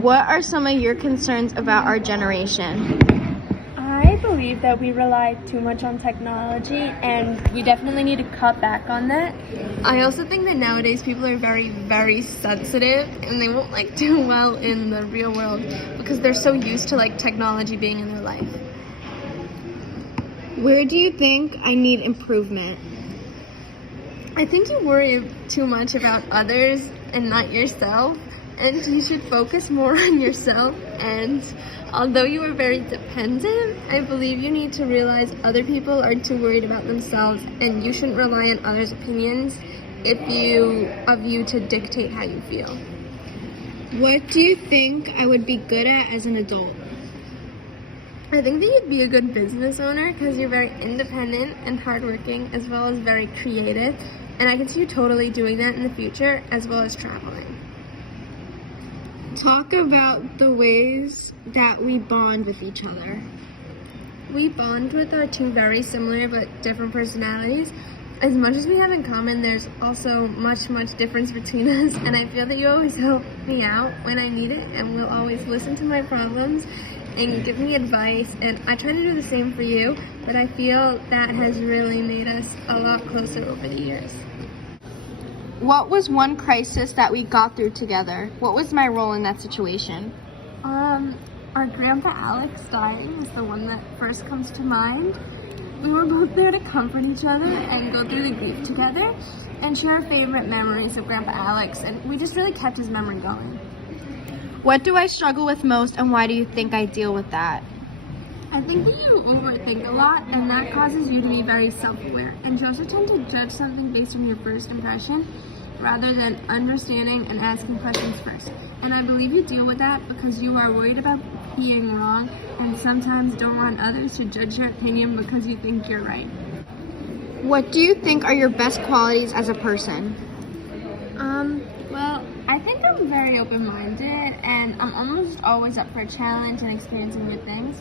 What are some of your concerns about our generation? I believe that we rely too much on technology and we definitely need to cut back on that. I also think that nowadays people are very, very sensitive and they won't do well in the real world because they're so used to technology being in their life. Where do you think I need improvement? I think you worry too much about others and not yourself, and you should focus more on yourself. And although you are very dependent, I believe you need to realize other people are too worried about themselves and you shouldn't rely on others' opinions of you to dictate how you feel. What do you think I would be good at as an adult? I think that you'd be a good business owner because you're very independent and hardworking as well as very creative, and I can see you totally doing that in the future as well as traveling. Talk about the ways that we bond with each other. We bond with our two very similar but different personalities. As much as we have in common, there's also much difference between us, and I feel that you always help me out when I need it and will always listen to my problems and give me advice, and I try to do the same for you, but I feel that has really made us a lot closer over the years. What was one crisis that we got through together? What was my role in that situation? Our grandpa Alex dying is the one that first comes to mind. We were both there to comfort each other and go through the grief together and share our favorite memories of Grandpa Alex, and we just really kept his memory going. What do I struggle with most, and why do you think I deal with that? I think that you overthink a lot, and that causes you to be very self-aware, and you also tend to judge something based on your first impression rather than understanding and asking questions first. And I believe you deal with that because you are worried about being wrong and sometimes don't want others to judge your opinion because you think you're right. What do you think are your best qualities as a person? Well, I think I'm very open-minded and I'm almost always up for a challenge and experiencing new things.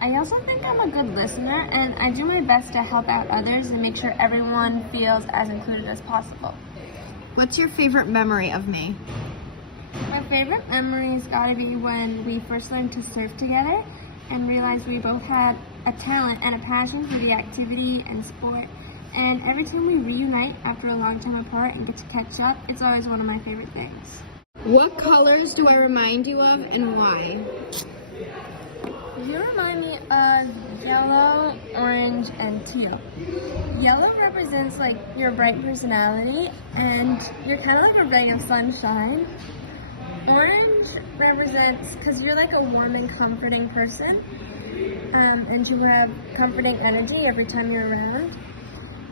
I also think I'm a good listener and I do my best to help out others and make sure everyone feels as included as possible. What's your favorite memory of me? My favorite memory's gotta be when we first learned to surf together and realized we both had a talent and a passion for the activity and sport. And every time we reunite after a long time apart and get to catch up, it's always one of my favorite things. What colors do I remind you of and why? You remind me of yellow, orange, and teal. Yellow represents your bright personality and you're kind of like a ray of sunshine. Orange represents, because you're a warm and comforting person, and you have comforting energy every time you're around.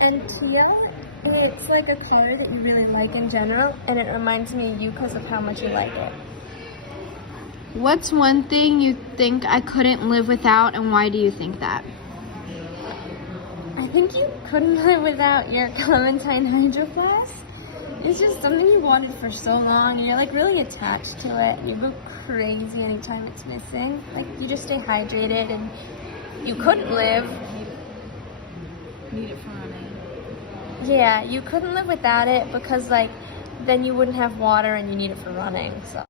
And teal, it's a color that you really like in general, and it reminds me of you because of how much you like it. What's one thing you think I couldn't live without, and why do you think that? I think you couldn't live without your Clementine Hydro Flask. It's just something you wanted for so long, and you're really attached to it. You go crazy anytime it's missing. You just stay hydrated, and you couldn't live. Need it for running. Yeah, you couldn't live without it because then you wouldn't have water and you need it for running. So.